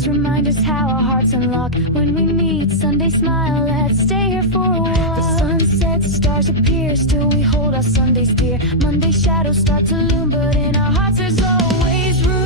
clocks remind us how our hearts unlock. When we meet, Sunday smile, let's stay here for a while. The sun sets, stars appear, still we hold our Sundays dear. Monday shadows start to loom, but in our hearts there's always room.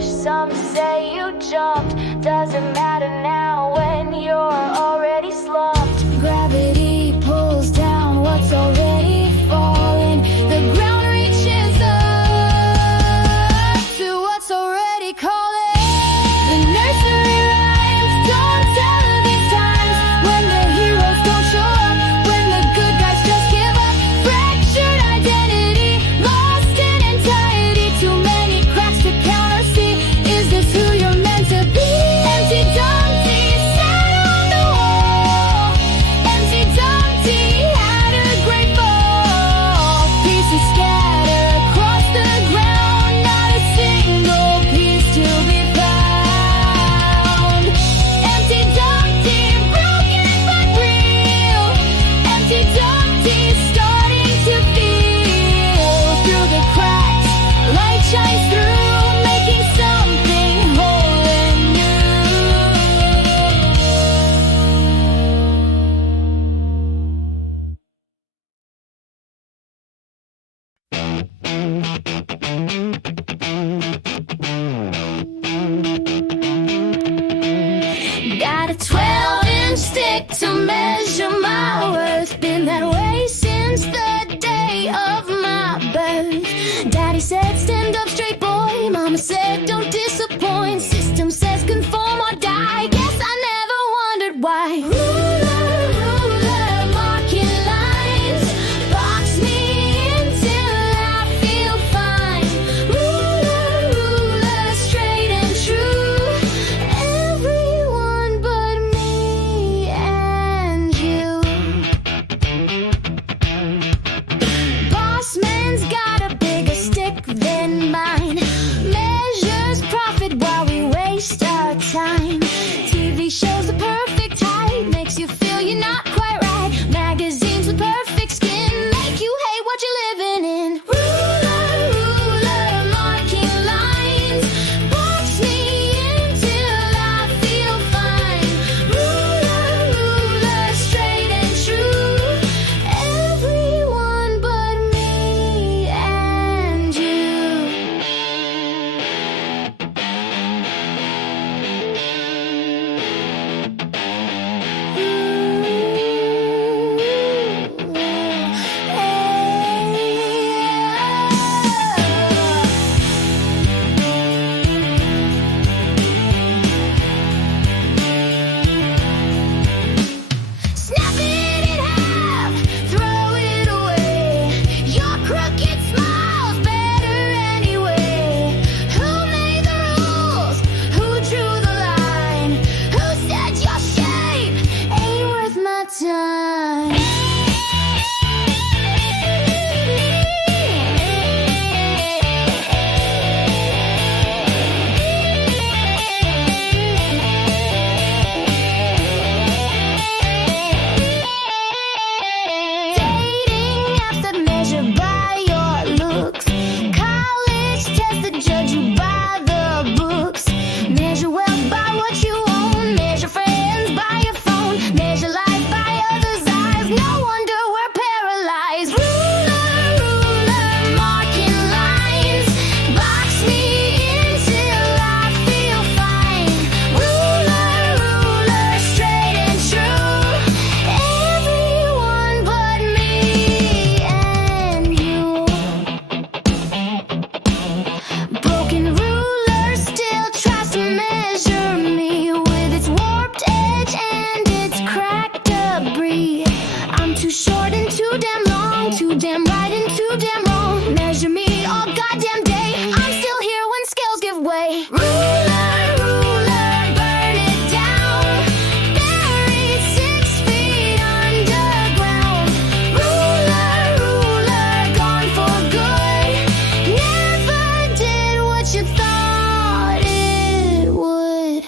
Some say you jumped, doesn't matter now when you're already slumped. Gravity pulls down what's already fallen. The ground reaches up to what's already calling. The nursery rhymes don't tell these times when the heroes don't show up, when the good guys just give up. Got a 12-inch stick to measure my worth. Been that way since the day of my birth. Daddy said stand up straight boy. Mama said don't disappoint. System says conform or die. Guess I never wondered why. Ruler, ruler, marking lines. Box me in till I feel fine. Ruler, ruler, straight and true. Everyone but me and you. Boss man's got a bigger stick than mine. Measures profit while we waste our time. TV shows the perfect height. Makes you feel you're not quite right. Magazines with perfect skin make you hate what you're living in. Ruler, ruler, marking lines. Box me in till I feel fine. Ruler, ruler, straight and true. Everyone but me and you. Snap it in half, throw it away. Your crooked smile's better anyway. Who made the rules? Who drew the line? Who said your shape ain't worth my time? Dating apps that measure by your looks. College tests that judge you by the books. Measure wealth by what you own. Measure friends by your phone. Measure life by others' eyes. No wonder we're paralyzed. Ruler, ruler, marking lines. Box me in till I feel fine. Ruler, ruler, straight and true. Everyone but me and you. Broken ruler still tries to measure me with its warped edge and its cracked debris. I'm too short and too damn long, too damn right and too damn wrong. Measure me all goddamn day. I'm still here when scales give way. Ruler, ruler, burn it down. Buried 6 feet underground. Ruler, ruler, gone for good. Never did what you thought it would.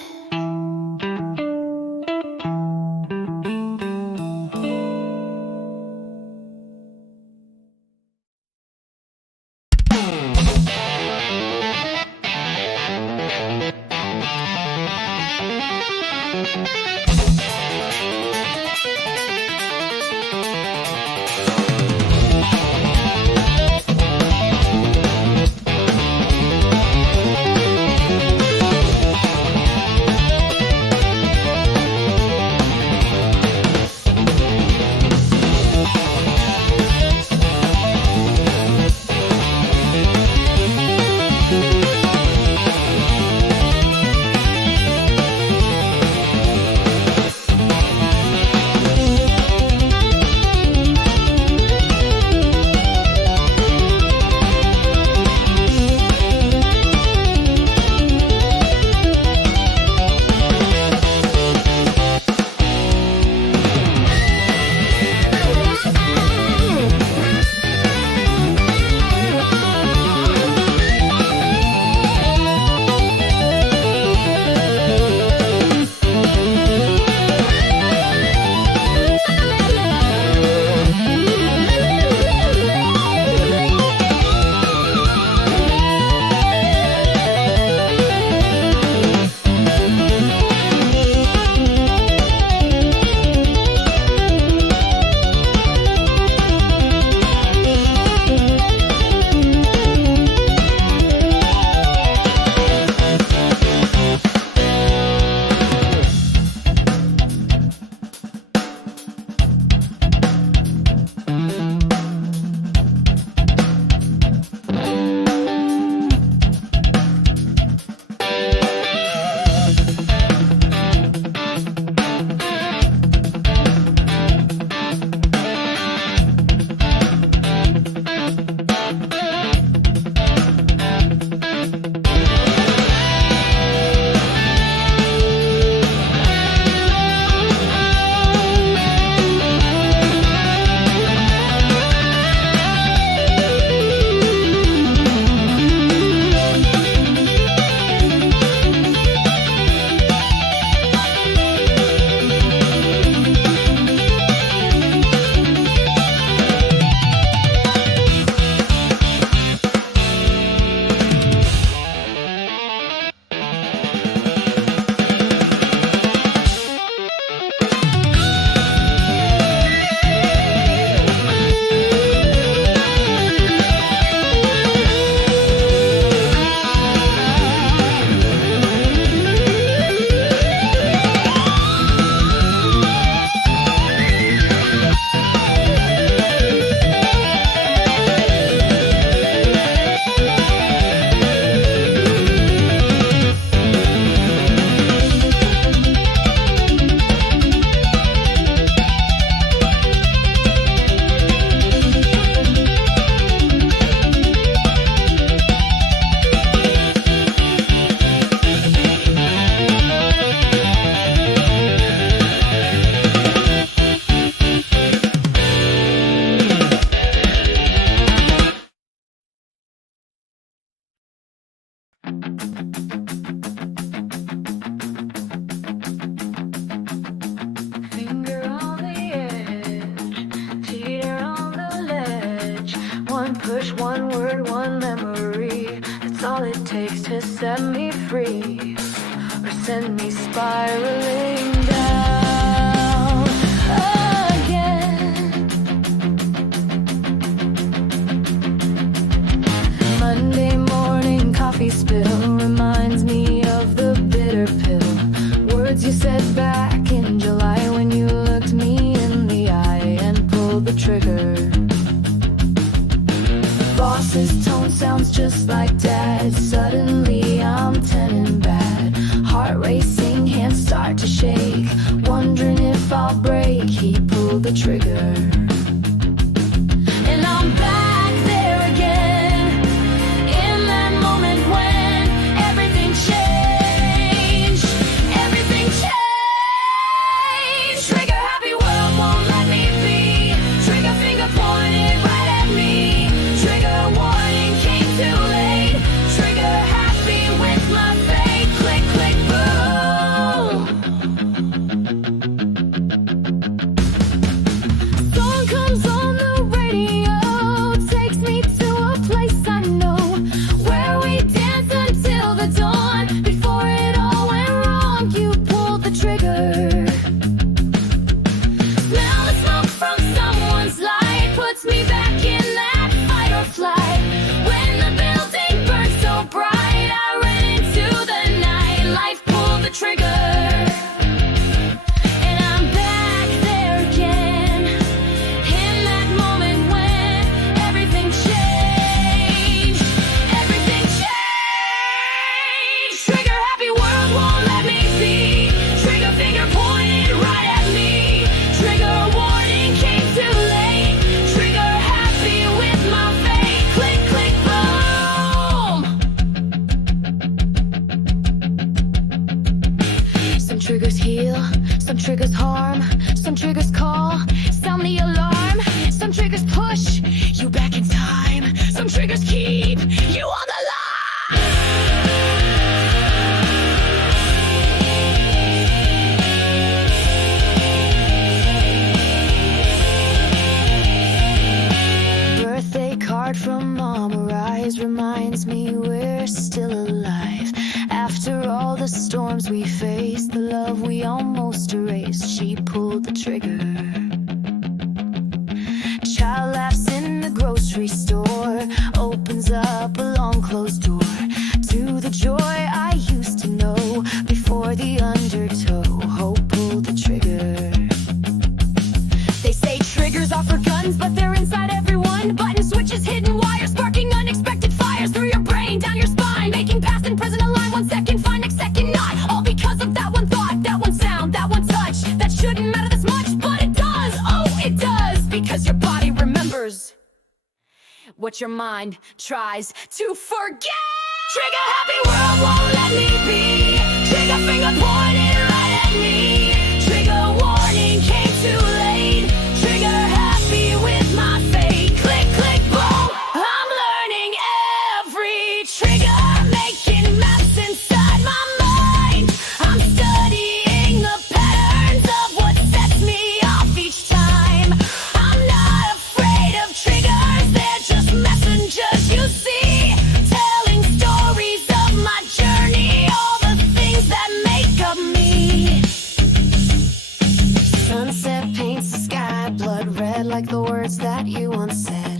wish, one word, one memory. That's all it takes to set me free or send me spiraling down again. Monday morning coffee spill reminds me of the bitter pill. Words you said back in July when you looked me in the eye and pulled the trigger. Boss's tone sounds just like Dad. Suddenly I'm 10 and bad. Heart racing, hands start to shake, wondering if I'll break. He pulled the trigger, and I'm back there again, in that moment when everything changed. Everything changed. Trigger happy world won't let me be. Trigger finger pointed right at me. Trigger warning came too late. Trigger happy with my fate. Click, click, boom. Song comes on the radio, takes me to a place I know, where we dance until the dawn. Before it all went wrong, you pulled the trigger. Smell the smoke from someone's light puts me back in that fight or flight. When the building burned so bright, I ran into the night. Life pulled the trigger, and I'm back there again, in that moment when everything changed. Everything changed. Trigger happy world won't let me be. Trigger finger pointed right at me. Trigger warning came too late. Trigger happy with my fate. Click, click, boom. Some triggers heal, some triggers harm, some triggers call, sound the alarm. Some triggers push you back in time, some triggers keep you on the line. Birthday card from Mama Rise reminds me we're still alive. After all the storms we faced, the love we almost erased, she pulled the trigger. Child laughs in the grocery store, opens up a long closed door to the joy I used to know before the undertow. Hope pulled the trigger. They say triggers are for guns, but they're inside everyone. Button switches, hidden wires, sparking unexpected fires through your brain, down your spine, making past and present align. 1 second fine, next second not. All because of that one thought, that one sound, that one touch. That shouldn't matter this much, but it does. Oh, it does, because your body remembers what your mind tries to forget. Trigger happy world won't let me be. Trigger finger pointed right at me. Trigger warning came too late. Trigger happy with my fate. Click, click, boom. I'm learning every trigger, making maps inside my mind. I'm studying the patterns of what sets me off each time. I'm not afraid of triggers, they're just messengers you see, telling stories of my journey, all the things that make up me. Sunset paints the sky blood red like the words that you once said.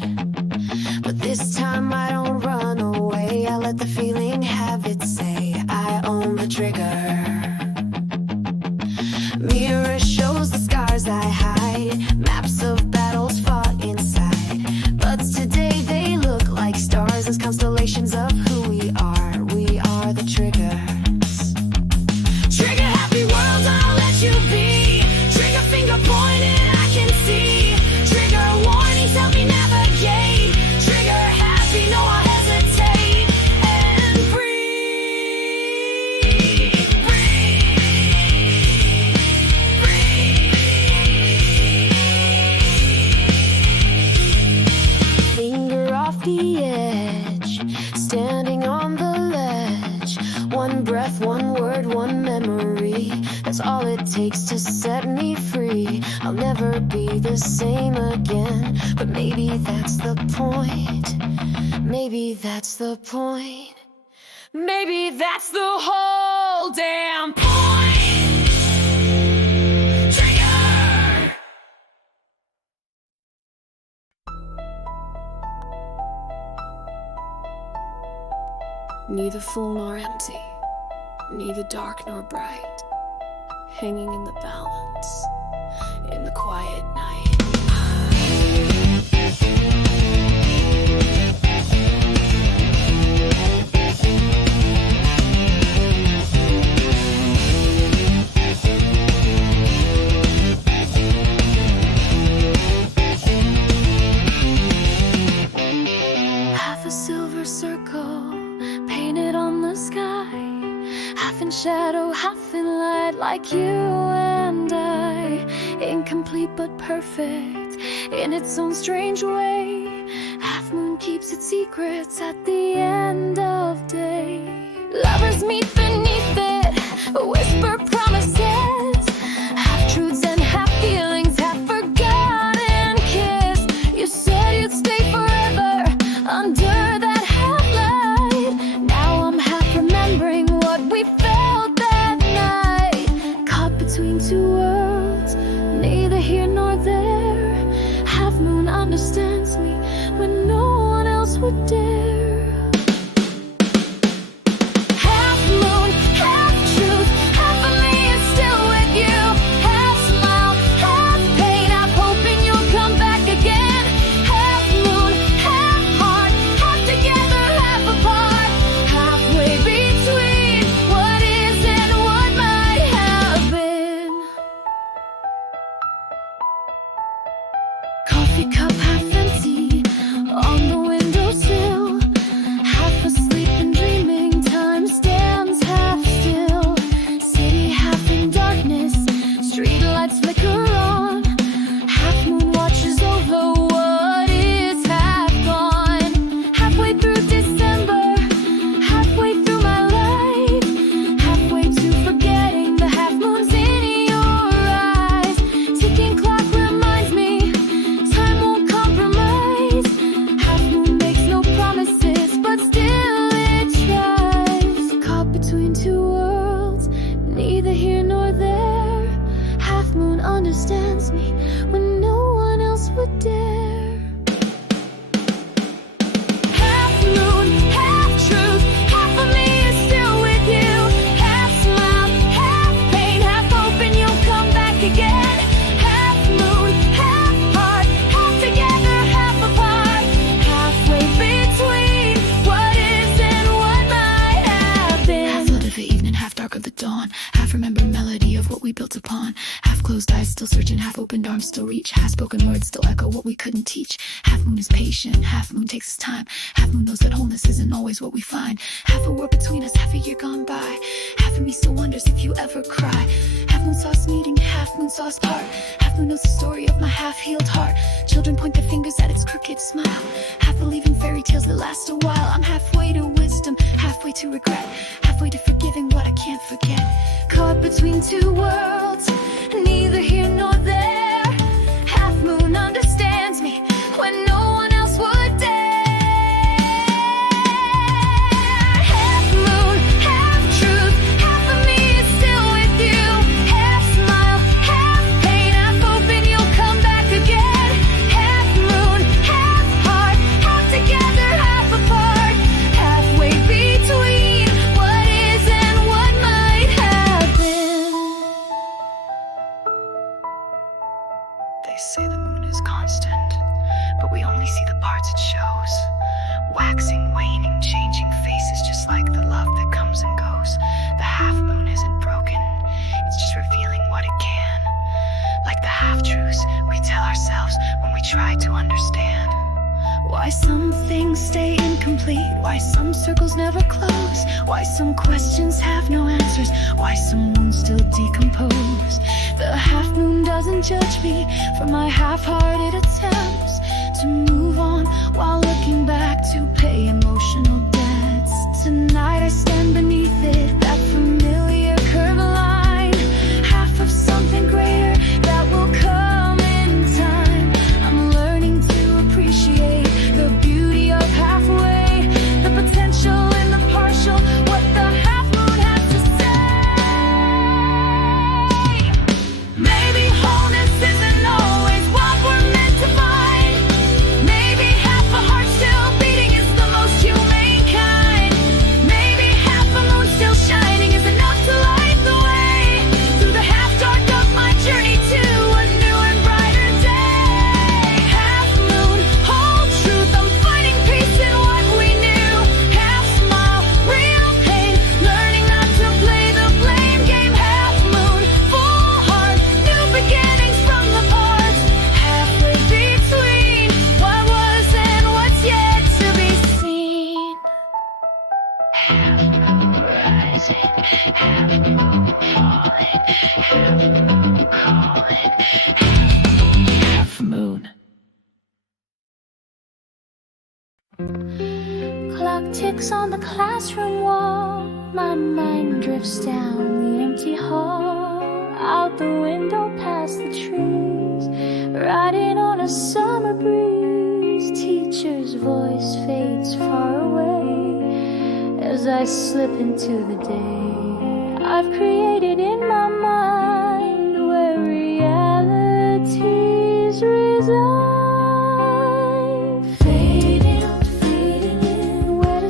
But this time I don't run away, I let the feeling have its say. I own the trigger. Mirror shows the scars I hide, maps of battles fought inside. But today they look like stars as constellations of who we are. We are the triggers. Trigger happy world, I'll let you be. Trigger finger pointed, I can see. Trigger warnings help me navigate. Trigger happy, no I hesitate. And breathe, breathe, breathe. Finger off the edge, standing on the ledge. One breath, one word, one memory. That's all it takes to set me free. I'll never be the same again, but maybe that's the point. Maybe that's the point. Maybe that's the whole damn point. Trigger! Neither full nor empty, neither dark nor bright, hanging in the balance, in the quiet night. Half a silver circle painted on the sky, half in shadow, half in light, like you and I. Incomplete but perfect in its own strange way. Half moon keeps its secrets at the end of day. Lovers meet beneath it, whisper promises, half truths and half feelings, half forgotten kiss. You said you'd stay forever under that half light. Now I'm half remembering what we felt that night. Caught between two worlds, neither here nor there. Half moon understands me when no one else would dare. Half moon, half truth, half of me is still with you. Half smile, half pain, half hoping you'll come back again. Half moon, half heart, half together, half apart. Halfway between what is and what might have been. Coffee cup half empty on the windowsill, half asleep and dreaming. Time stands half still. City half in darkness, street lights flicker on. Half moon watches over what is half gone. Halfway through December, halfway through my life, halfway to forgetting the half moons in your eyes. Ticking clock reminds me time won't compromise. Half moon makes no promises, but still it tries. Caught between two worlds, neither here nor there. Half moon understands me when no one else would dare. Half moon, half truth, half of me is still with you. Half smile, half pain, half hoping you'll come back again. Half moon, half heart, half together, half apart. Halfway between what is and what might have been. Half light of the evening, half dark of the dawn. Half remember melody of what we built upon. Half closed eyes still searching, half opened arms still reach. Half spoken words still echo what we couldn't teach. Half moon is patient, half moon takes its time. Half moon knows that wholeness isn't always what we find. Half a world between us, half a year gone by. Half of me still wonders if you ever cry. Half moon saw us meeting, half moon saw us part. Half moon knows the story of my half-healed heart. Children point their fingers at its crooked smile. Half believe in fairy tales that last a while. I'm halfway to wisdom, halfway to regret, halfway to forgiving what I can't forget. Caught between two worlds, neither here nor there. Half moon understands me when no one else would dare. Half moon, half truth, half of me is still with you. Half smile, half pain, half hoping you'll come back again. Half moon, half heart, half together, half apart. Halfway between what is and what might have been. They say the moon is constant, but we only see the parts it shows. Waxing, waning, changing faces, just like the love that comes and goes. The half moon isn't broken, it's just revealing what it can. Like the half-truths we tell ourselves when we try to understand. Why some things stay incomplete, why some circles never close, why some questions have no answers, why some wounds still decompose. The half moon doesn't judge me for my half-hearted attempts to move on while looking back to pay emotional debts. Tonight I stand beneath it, that familiar curved line, half of something greater that will come in time. I'm learning to appreciate the beauty of halfway. Clock ticks on the classroom wall. My mind drifts down the empty hall. Out the window past the trees, riding on a summer breeze. Teacher's voice fades far away as I slip into the day I've created in my mind, where realities reside.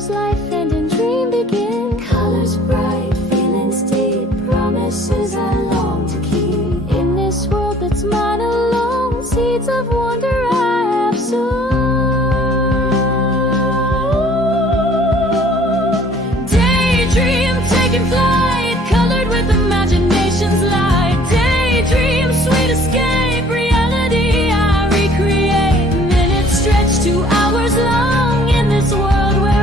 Life end and dream begin. Colors bright, feelings deep, promises I long to keep. In this world that's mine alone, seeds of wonder I have sown. Daydream taking flight, colored with imagination's light. Daydream, sweet escape, reality I recreate. Minutes stretch to hours long in this world where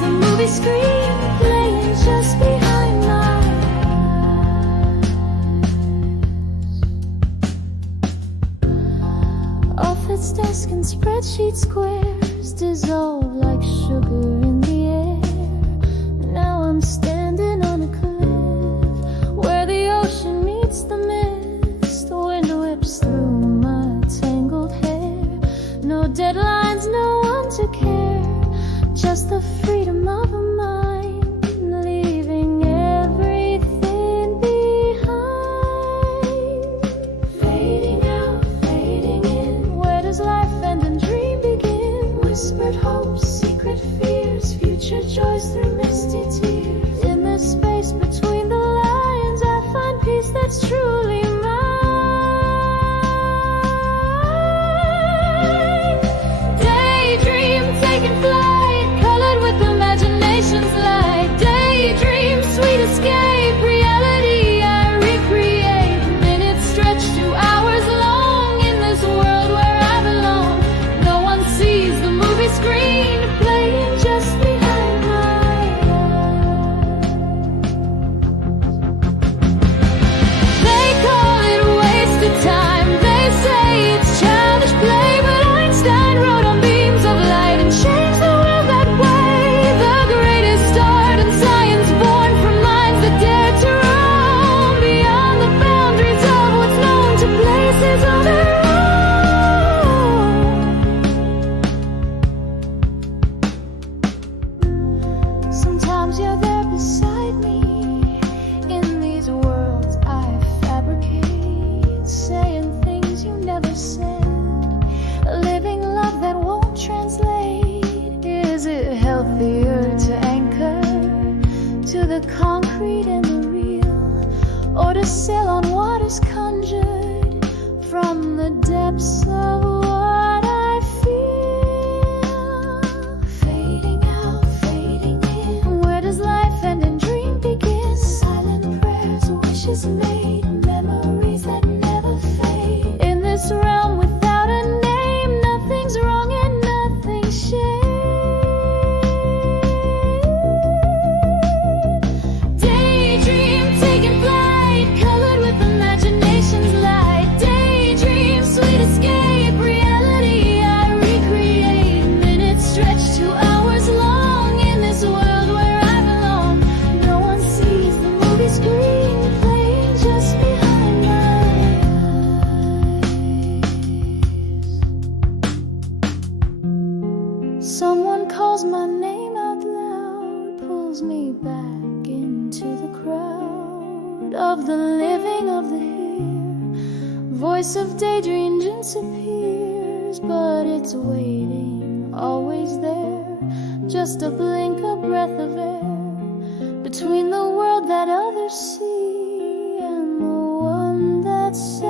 the movie screen playing just behind my eyes. Office desk and spreadsheet squares dissolve like sugar in the air. Now I'm standing on a cliff where the ocean meets the mist. The wind whips through my tangled hair. No deadlines, no one to care. Just the freedom of a mind, leaving everything behind. Fading out, fading in. Where does life end and dream begin? Whispered hopes, secret fears, future joys through misty tears. In the space between the lines, I find peace that's truly mine. Daydream taking flight, imagination's light. Daydream, sweet escape, reality I recreate. Minutes stretch to hours long in this world where I belong. No one sees the movie screen playing just behind my eyes. They call it wasted time. They say it's childish play, but Einstein wrote on beams of light and changed the world that way. Sometimes you're there beside me in these worlds I fabricate, saying things you never said, living love that won't translate. Is it healthier to anchor to the concrete and the real, or to sail on waters conjured from the depths of what I feel? Fading out, fading in. Where does life end and dream begin? Silent prayers, wishes made, memories that never fade. In this realm without a name, nothing's wrong and nothing's shame. Daydream taking flight, colored with imagination's light. Daydream, sweet escape, reality I recreate. Minutes stretch to hours long in this world where I belong. No one sees the movie screen playing just behind my eyes. Someone calls my name out loud, pulls me back into the crowd of the living, of the here. Voice of daydream disappears, but it's waiting, always there. Just a blink, a breath of air between the world that others see and the one that's